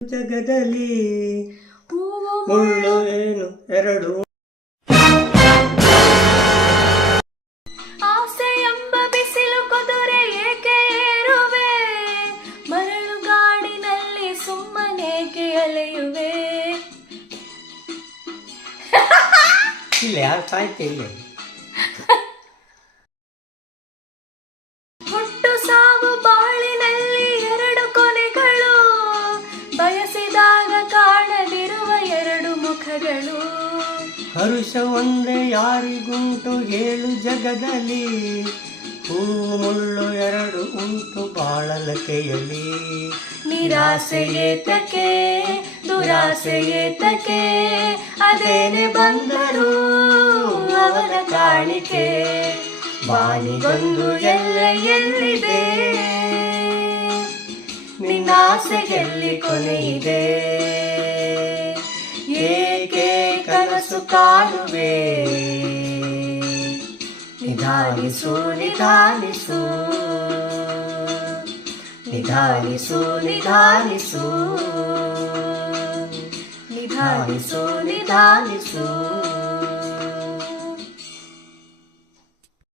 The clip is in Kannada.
ಜಗದಲ್ಲಿ ಮುಳ್ಳು ಏನು ಎರಡು ಆಸೆ ಎಂಬ ಬಿಸಿಲು ಕುದುರೆ ಏಕೆ ಏರುವೆ ಮರಳು ಗಾಡಿನಲ್ಲಿ ಸುಮ್ಮನೇಕೆ ಅಲೆಯುವೆ. ಇಲ್ಲ ಯಾರು ಸಾಯ್ತೆ ಇಲ್ಲ. ಹುಟ್ಟು ಸಾವು ಬಾಳಿನಲ್ಲಿ ಎರಡು ಕೊನೆಗಳು, ಬಯಸಿದಾಗ ಕಾಣದಿರುವ ಎರಡು ಮುಖಗಳು. ಹರುಷ ಒಂದೇ ಯಾರಿಗುಂಟು ಏಳು ಜಗದಲ್ಲಿ, ಹೂವು ಮುಳ್ಳು ಎರಡು ಉಂಟು ಬಾಳಲಕೆಯಲ್ಲಿ. ನಿರಾಸೆ ಏತಕ್ಕೆ ದುರಾಸೆ ಏತಕ್ಕೆ, ಅದೇನೆ ಬಂದರೂ ಅವನ ಕಾಣಿಕೆ. ಬಾನಿಗೊಂದು ಎಲ್ಲೆ ಎಲ್ಲಿದೆ, ನಿನ್ನಾಸೆಯಲ್ಲಿ ಕೊನೆಯಿದೆ. ಏಕೆ ಕನಸು ಕಾಣುವೆ, ನಿಧಾನಿಸು ನಿಧಾನಿಸು ನಿಧಾನಿಸು ನಿಧಾನಿಸು ನಿಧಾನಿಸು ನಿಧಾನಿಸು.